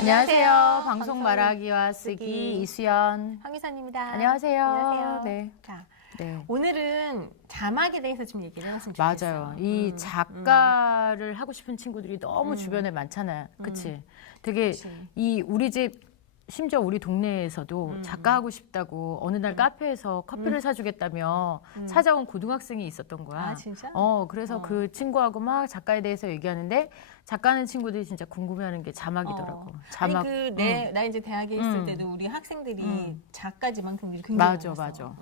안녕하세요. 방송 말하기와 쓰기 이수연. 황유선입니다. 안녕하세요. 안녕하세요. 네. 자, 네. 오늘은 자막에 대해서 좀 얘기를 해봤으면 좋겠어요. 맞아요. 이 작가를 하고 싶은 친구들이 너무 주변에 많잖아요. 그치? 되게 그치. 이 우리 집 심지어 우리 동네에서도 작가 하고 싶다고 어느 날 카페에서 커피를 사주겠다며 찾아온 고등학생이 있었던 거야. 아, 진짜? 그래서 그 친구하고 막 작가에 대해서 얘기하는데 작가는 친구들이 진짜 궁금해하는 게 자막이더라고. 자막. 아니 나 이제 대학에 있을 때도 우리 학생들이 작가 지망생들이 굉장히 맞아, 많았어. 맞아.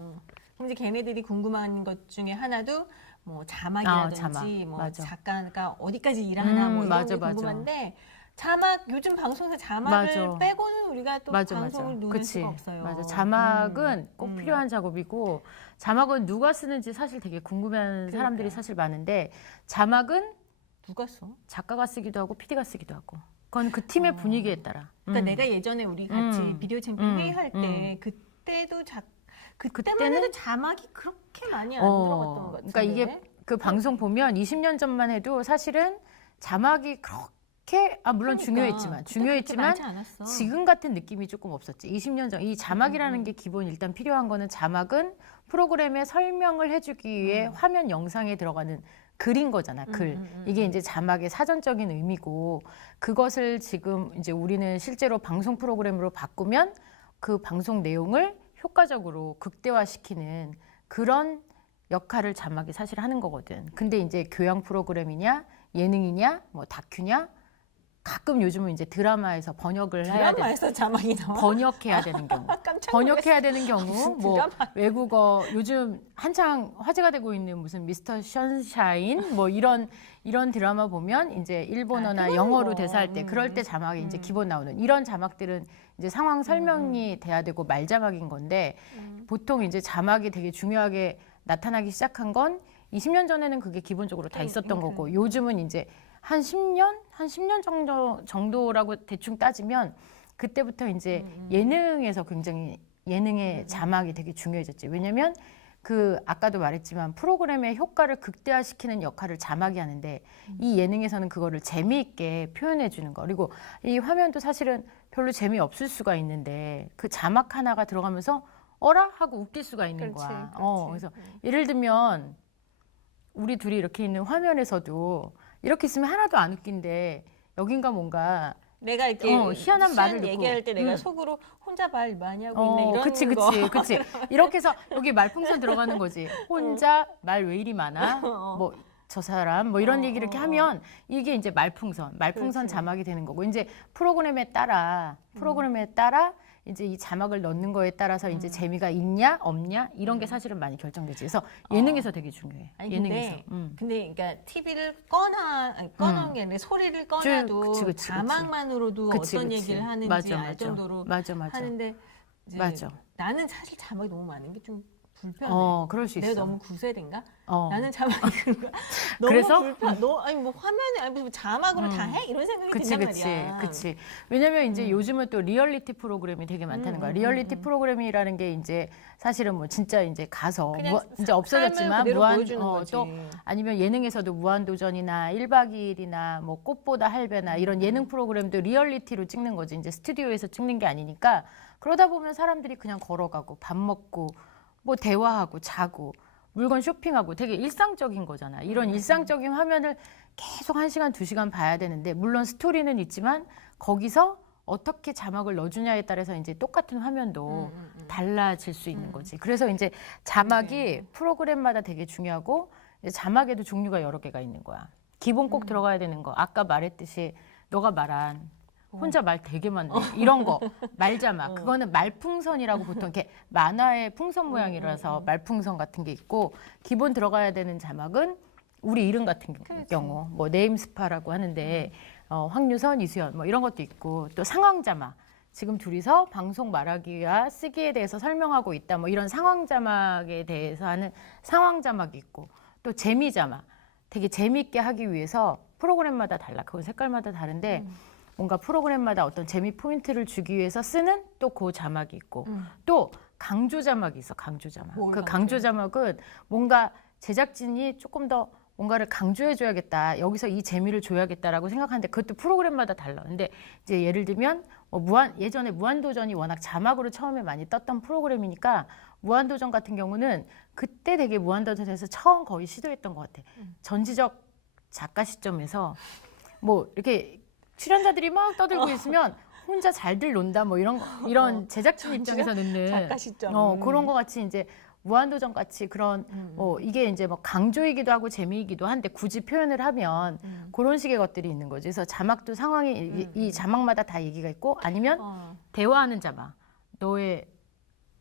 근데 걔네들이 궁금한 것 중에 하나도 뭐 자막이라든지 자막. 뭐 맞아. 작가가 어디까지 일하나 뭐 이런 맞아, 게 맞아. 궁금한데 자막 요즘 방송에서 자막을 맞아. 빼고는 우리가 또 방송을 누릴 그치. 수가 없어요. 맞아. 자막은 꼭 필요한 작업이고 자막은 누가 쓰는지 사실 되게 궁금해하는 사람들이 사실 많은데 자막은 누가 써? 작가가 쓰기도 하고 PD가 쓰기도 하고 그건 그 팀의 분위기에 따라. 그러니까 내가 예전에 우리 같이 비디오 챔피언 회의할 때 그때도 그때만 해도 자막이 그렇게 많이 안 들어갔던 것 같은데. 그러니까 이게 그 방송 보면 20년 전만 해도 사실은 자막이 그렇게 물론 그러니까, 중요했지만 많지 않았어. 지금 같은 느낌이 조금 없었지. 20년 전 이 자막이라는 게 기본 일단 필요한 거는 자막은 프로그램에 설명을 해주기 위해 화면 영상에 들어가는 글인 거잖아. 글. 이게 이제 자막의 사전적인 의미고 그것을 지금 이제 우리는 실제로 방송 프로그램으로 바꾸면 그 방송 내용을 효과적으로 극대화시키는 그런 역할을 자막이 사실 하는 거거든. 근데 이제 교양 프로그램이냐, 예능이냐, 뭐 다큐냐, 가끔 요즘은 이제 드라마에서 번역을 해야 돼. 드라마에서 자막이 나와? 번역해야 되는 경우. 깜짝 번역해야 되는 경우, 무슨 뭐 드라마. 외국어 요즘 한창 화제가 되고 있는 무슨 미스터 션샤인 뭐 이런 드라마 보면 이제 일본어나 영어로 대사할 때 그럴 때 자막이 이제 기본 나오는 이런 자막들은 이제 상황 설명이 돼야 되고 말 자막인 건데 보통 이제 자막이 되게 중요하게 나타나기 시작한 건 20년 전에는 그게 기본적으로 다 있었던 거고 요즘은 이제 한 10년 정도라고 대충 따지면 그때부터 이제 예능에서 굉장히 예능의 자막이 되게 중요해졌지. 왜냐면 그 아까도 말했지만 프로그램의 효과를 극대화시키는 역할을 자막이 하는데 이 예능에서는 그거를 재미있게 표현해 주는 거. 그리고 이 화면도 사실은 별로 재미없을 수가 있는데 그 자막 하나가 들어가면서 어라? 하고 웃길 수가 있는 거야. 그래서 예를 들면 우리 둘이 이렇게 있는 화면에서도 이렇게 있으면 하나도 안 웃긴데 여긴가 뭔가 내가 이렇게 희한한 말을 듣고 얘기할 때 내가 속으로 혼자 말 많이 하고 있네 이런 그치. 이렇게 해서 여기 말풍선 들어가는 거지. 혼자 말 왜 이리 많아? 뭐 저 사람 뭐 이런 얘기 이렇게 하면 이게 이제 말풍선 그렇지. 자막이 되는 거고 이제 프로그램에 따라 이제 이 자막을 넣는 거에 따라서 이제 재미가 있냐 없냐 이런 게 사실은 많이 결정되지. 그래서 예능에서 되게 중요해. 아니, 예능에서. 근데 그러니까 TV를 꺼놓은 게 아니라 소리를 꺼놔도 그치. 자막만으로도 어떤 얘기를 하는지 알 정도로 맞아. 하는데 이제 맞아. 나는 사실 자막이 너무 많은 게 좀 불편해. 그럴 수 있어. 내가 너무 구세대인가? 나는 자막이 너무 그래서? 불편. 아니 뭐 화면에 아니 뭐 자막으로 다 해? 이런 생각이 든단 말이야. 그치. 왜냐면 이제 요즘은 또 리얼리티 프로그램이 되게 많다는 거야. 리얼리티 프로그램이라는 게 이제 사실은 뭐 진짜 이제 가서 이제 없어졌지만 또 아니면 예능에서도 무한도전이나 1박 2일이나 뭐 꽃보다 할배나 이런 예능 프로그램도 리얼리티로 찍는 거지. 이제 스튜디오에서 찍는 게 아니니까 그러다 보면 사람들이 그냥 걸어가고 밥 먹고 뭐 대화하고 자고 물건 쇼핑하고 되게 일상적인 거잖아. 이런 일상적인 화면을 계속 1시간, 2시간 봐야 되는데 물론 스토리는 있지만 거기서 어떻게 자막을 넣어주냐에 따라서 이제 똑같은 화면도 달라질 수 있는 거지. 그래서 이제 자막이 프로그램마다 되게 중요하고 이제 자막에도 종류가 여러 개가 있는 거야. 기본 꼭 들어가야 되는 거. 아까 말했듯이 너가 말한 혼자 말 되게 많네. 이런 거. 말자막. 그거는 말풍선이라고 보통 이렇게 만화의 풍선 모양이라서 말풍선 같은 게 있고 기본 들어가야 되는 자막은 우리 이름 같은 경우 뭐 네임스파라고 하는데 황유선, 이수연 뭐 이런 것도 있고 또 상황 자막. 지금 둘이서 방송 말하기와 쓰기에 대해서 설명하고 있다. 뭐 이런 상황 자막에 대해서 하는 상황 자막이 있고 또 재미 자막. 되게 재미있게 하기 위해서 프로그램마다 달라. 그건 색깔마다 다른데 뭔가 프로그램마다 어떤 재미 포인트를 주기 위해서 쓰는 또 그 자막이 있고 또 강조 자막이 있어. 강조 자막. 그 뭘 강조 자막은 뭔가 제작진이 조금 더 뭔가를 강조해줘야겠다. 여기서 이 재미를 줘야겠다라고 생각하는데 그것도 프로그램마다 달라. 근데 이제 예를 들면 예전에 무한도전이 워낙 자막으로 처음에 많이 떴던 프로그램이니까 무한도전 같은 경우는 그때 되게 무한도전에서 처음 거의 시도했던 것 같아. 전지적 작가 시점에서 뭐 이렇게 출연자들이 막 떠들고 있으면 혼자 잘들 논다 뭐 이런 제작진 입장에서 넣는 작가 시점. 그런 거 같이 이제 무한도전 같이 그런 이게 이제 뭐 강조이기도 하고 재미이기도 한데 굳이 표현을 하면 그런 식의 것들이 있는 거죠. 그래서 자막도 상황이 이 자막마다 다 얘기가 있고 아니면 대화하는 자막. 너의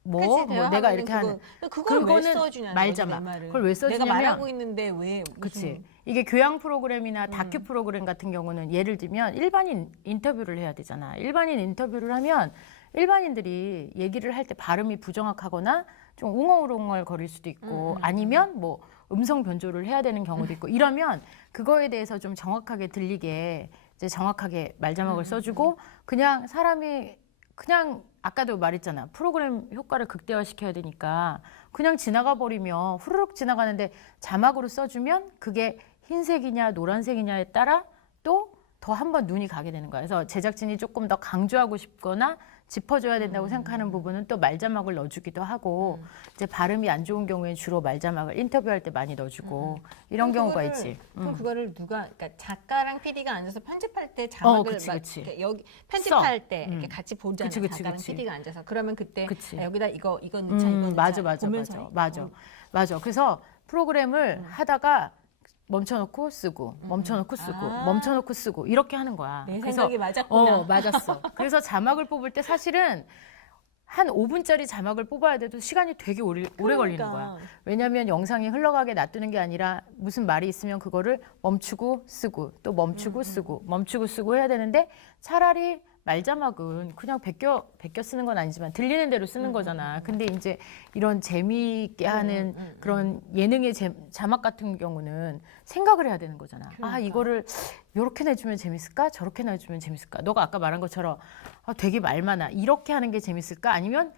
뭐 내가 이렇게 하는 그걸 왜 써주냐는 말자막. 그걸 왜 써주냐면 내가 말하고 있는데 왜 그치. 이게 교양 프로그램이나 다큐 프로그램 같은 경우는 예를 들면 일반인 인터뷰를 해야 되잖아. 일반인 인터뷰를 하면 일반인들이 얘기를 할 때 발음이 부정확하거나 좀 웅얼웅얼 거릴 수도 있고 아니면 뭐 음성 변조를 해야 되는 경우도 있고 이러면 그거에 대해서 좀 정확하게 들리게 이제 정확하게 말자막을 써주고 그냥 사람이 그냥 아까도 말했잖아. 프로그램 효과를 극대화시켜야 되니까 그냥 지나가 버리면 후루룩 지나가는데 자막으로 써주면 그게 흰색이냐 노란색이냐에 따라 또 더 한 번 눈이 가게 되는 거야. 그래서 제작진이 조금 더 강조하고 싶거나 짚어줘야 된다고 생각하는 부분은 또 말자막을 넣어주기도 하고 이제 발음이 안 좋은 경우에 주로 말자막을 인터뷰할 때 많이 넣어주고 이런 경우가 있지. 그럼 그거를 그러니까 작가랑 PD가 앉아서 편집할 때 자막을 그치. 이렇게 여기 편집할 때 이렇게 같이 보잖아요. 그치. 작가랑 PD가 앉아서 그러면 그때 그치. 여기다 이거 넣자 이거 넣자 맞아. 그래서 프로그램을 하다가 멈춰놓고 쓰고 멈춰놓고 쓰고 멈춰놓고 쓰고 이렇게 하는 거야. 내 그래서 생각이 맞았구나. 맞았어. 그래서 자막을 뽑을 때 사실은 한 5분짜리 자막을 뽑아야 돼도 시간이 되게 오래 걸리는 거야. 왜냐하면 영상이 흘러가게 놔두는 게 아니라 무슨 말이 있으면 그거를 멈추고 쓰고 또 멈추고 쓰고 멈추고 쓰고 해야 되는데 차라리 말자막은 그냥 베껴 쓰는 건 아니지만 들리는 대로 쓰는 거잖아. 근데 이제 이런 재미있게 하는 그런 예능의 자막 같은 경우는 생각을 해야 되는 거잖아. 그러니까. 아, 이거를 이렇게 내주면 재밌을까? 저렇게 내주면 재밌을까? 너가 아까 말한 것처럼 되게 말 많아. 이렇게 하는 게 재밌을까? 아니면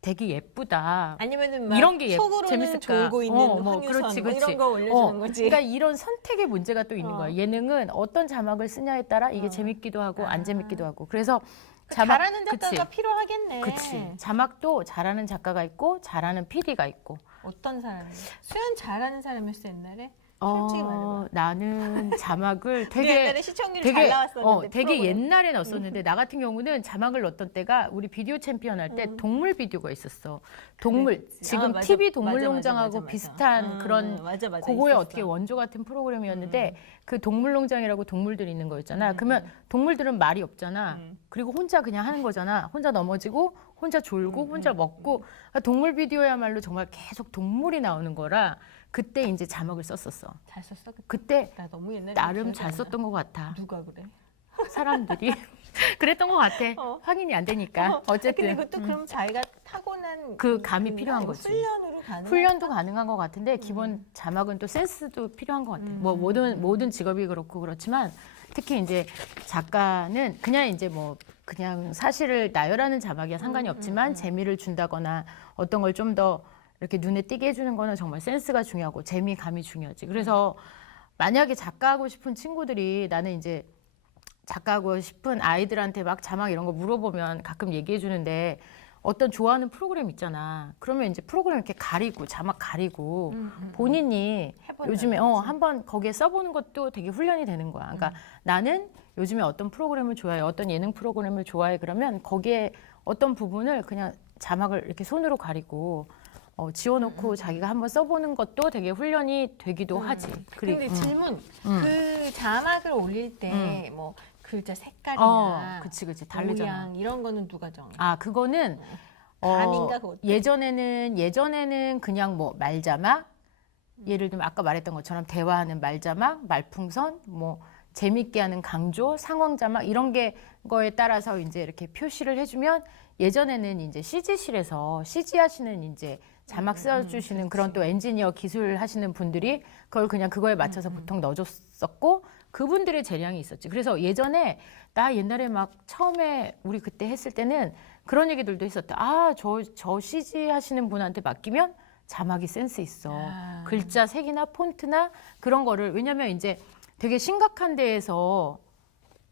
되게 예쁘다. 아니면은 막 이런 게 속으로는 재밌을까? 졸고 있는 황유선 그렇지. 이런 거 올려주는 거지. 그러니까 이런 선택의 문제가 또 있는 거야. 예능은 어떤 자막을 쓰냐에 따라 이게 재밌기도 하고 안 재밌기도 하고. 그래서 잘하는 작가가 필요하겠네. 그치. 자막도 잘하는 작가가 있고 잘하는 PD가 있고. 어떤 사람이? 수연 잘하는 사람이었어 옛날에? 솔직히 말해봐. 나는 자막을 근데 되게 옛날에 시청률이 잘 나왔었는데 되게 프로그램. 옛날에 넣었었는데 나 같은 경우는 자막을 넣었던 때가 우리 비디오 챔피언 할 때 동물 비디오가 있었어. 동물 그랬지. 지금 맞아. TV 맞아, 동물농장하고 맞아. 비슷한 그런 맞아. 그거의 있었어. 어떻게 원조 같은 프로그램이었는데 그 동물농장이라고 동물들이 있는 거였잖아. 그러면 동물들은 말이 없잖아. 그리고 혼자 그냥 하는 거잖아. 혼자 넘어지고 혼자 졸고 혼자 먹고 그러니까 동물 비디오야말로 정말 계속 동물이 나오는 거라 그때 이제 자막을 썼었어. 잘 썼어? 그때 나 너무 옛날에 나름 기억이 잘 안 나. 썼던 것 같아. 누가 그래? 사람들이 그랬던 것 같아. 확인이 안 되니까 어쨌든 근데 그것도 그럼 자기가 타고난 그 감이 필요한 거지. 훈련으로 가는 훈련도 가능한 것 같은데 기본 자막은 또 센스도 필요한 것 같아. 뭐 모든 직업이 그렇고 그렇지만 특히 이제 작가는 그냥 이제 뭐 그냥 사실을 나열하는 자막이야 상관이 없지만 재미를 준다거나 어떤 걸 좀 더 이렇게 눈에 띄게 해주는 거는 정말 센스가 중요하고 재미감이 중요하지. 그래서 만약에 작가하고 싶은 친구들이 나는 이제 작가하고 싶은 아이들한테 막 자막 이런 거 물어보면 가끔 얘기해 주는데 어떤 좋아하는 프로그램 있잖아. 그러면 이제 프로그램 이렇게 가리고 자막 가리고 본인이 요즘에 한번 거기에 써보는 것도 되게 훈련이 되는 거야. 그러니까 나는 요즘에 어떤 프로그램을 좋아해, 어떤 예능 프로그램을 좋아해 그러면 거기에 어떤 부분을 그냥 자막을 이렇게 손으로 가리고 지워놓고 자기가 한번 써보는 것도 되게 훈련이 되기도 하지. 근데 질문, 그 자막을 올릴 때 뭐 글자 색깔이나 그치 다르잖아. 모양 이런 거는 누가 정해? 그거는 감인가 그것도? 예전에는 그냥 뭐 말자막, 예를 들면 아까 말했던 것처럼 대화하는 말자막, 말풍선, 뭐 재밌게 하는 강조, 상황 자막 이런 거에 따라서 이제 이렇게 표시를 해주면 예전에는 이제 CG실에서 CG 하시는 이제 자막 써주시는 그런 또 엔지니어 기술 하시는 분들이 그걸 그냥 그거에 맞춰서 보통 넣어줬었고 그분들의 재량이 있었지. 그래서 나 옛날에 막 처음에 우리 그때 했을 때는 그런 얘기들도 있었다. 아, 저 CG 하시는 분한테 맡기면 자막이 센스 있어. 글자 색이나 폰트나 그런 거를. 왜냐면 이제 되게 심각한 데에서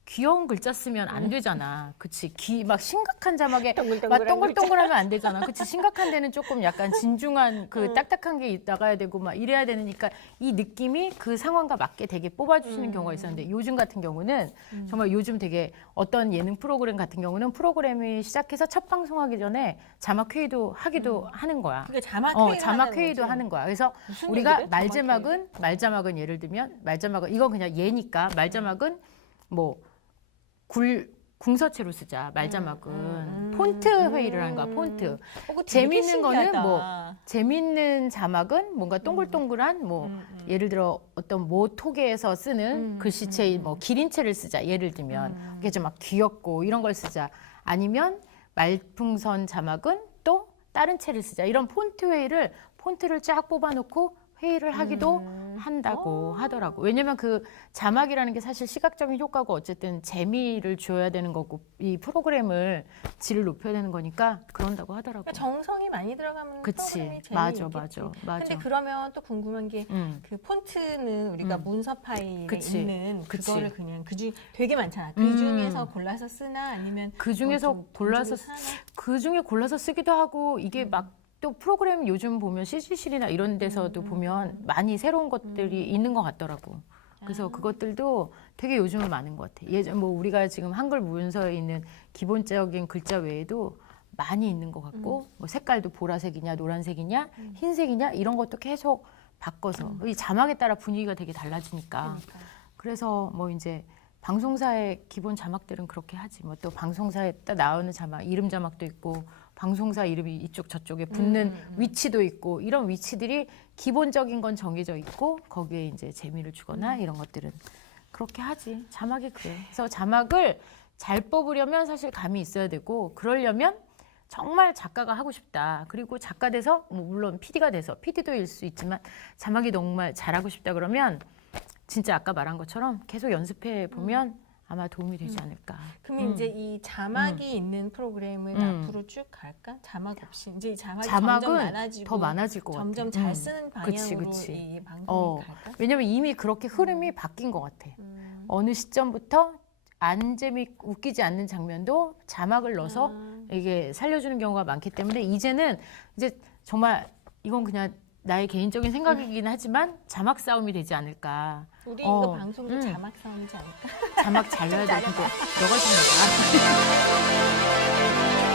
귀여운 글자 쓰면 안 되잖아. 그치? 막 심각한 자막에 막 동글동글하면 안 되잖아. 그치? 심각한 데는 조금 약간 진중한 그 딱딱한 게 나가야 되고 막 이래야 되니까 이 느낌이 그 상황과 맞게 되게 뽑아주시는 경우가 있었는데 요즘 같은 경우는 정말 요즘 되게 어떤 예능 프로그램 같은 경우는 프로그램이 시작해서 첫 방송하기 전에 자막 회의도 하기도 하는 거야. 그게 자막 회의도 하는 거야. 그래서 우리가 말자막은 예를 들면 말자막은 이건 그냥 예니까 말자막은 뭐 궁서체로 쓰자. 말자막은 폰트 회의를 하는 거야. 폰트. 재밌는 거는 뭐 재밌는 자막은 뭔가 동글동글한 뭐 예를 들어 어떤 모토계에서 쓰는 글씨체 뭐 기린체를 쓰자. 예를 들면 그게 좀 막 귀엽고 이런 걸 쓰자. 아니면 말풍선 자막은 또 다른 체를 쓰자. 이런 폰트를 쫙 뽑아놓고 회의를 하기도 한다고 하더라고. 왜냐면 그 자막이라는 게 사실 시각적인 효과고 어쨌든 재미를 줘야 되는 거고 이 프로그램을 질을 높여야 되는 거니까 그런다고 하더라고. 그러니까 정성이 많이 들어가면 프로그램이 재미있겠지. 맞아. 근데 그러면 또 궁금한 게 그 폰트는 우리가 문서 파일에 있는 그거를 그냥 그중 되게 많잖아. 그 중에서 골라서 쓰나 아니면 그 중에서 그 중에 골라서 쓰기도 하고 이게 막 또 프로그램 요즘 보면 CG실이나 이런 데서도 보면 많이 새로운 것들이 있는 것 같더라고. 그래서 그것들도 되게 요즘은 많은 것 같아. 예전 뭐 우리가 지금 한글 문서에 있는 기본적인 글자 외에도 많이 있는 것 같고 뭐 색깔도 보라색이냐 노란색이냐 흰색이냐 이런 것도 계속 바꿔서 이 자막에 따라 분위기가 되게 달라지니까. 그래서 뭐 이제 방송사의 기본 자막들은 그렇게 하지. 뭐 또 방송사에 딱 나오는 자막, 이름 자막도 있고 방송사 이름이 이쪽 저쪽에 붙는 위치도 있고 이런 위치들이 기본적인 건 정해져 있고 거기에 이제 재미를 주거나 이런 것들은 그렇게 하지. 자막이 그래. 그래서 자막을 잘 뽑으려면 사실 감이 있어야 되고 그러려면 정말 작가가 하고 싶다. 그리고 작가 돼서 뭐 물론 PD가 돼서 PD도 일 수 있지만 자막이 정말 잘하고 싶다 그러면 진짜 아까 말한 것처럼 계속 연습해 보면 아마 도움이 되지 않을까. 그러면 이제 이 자막이 있는 프로그램을 앞으로 쭉 갈까? 자막 없이 이제 자막이 자막은 점점 많아지고 더 많아질 것 같아. 점점 잘 쓰는 방향으로 그치. 이 방송이 갈까? 왜냐면 이미 그렇게 흐름이 바뀐 것 같아. 어느 시점부터 웃기지 않는 장면도 자막을 넣어서 이게 살려주는 경우가 많기 때문에 이제는 이제 정말 이건 그냥 나의 개인적인 생각이긴 하지만 자막 싸움이 되지 않을까. 우리 이거 방송도 자막 싸움이지 않을까? 자막 잘 넣어야 될 텐데 너가 좀 넣어봐.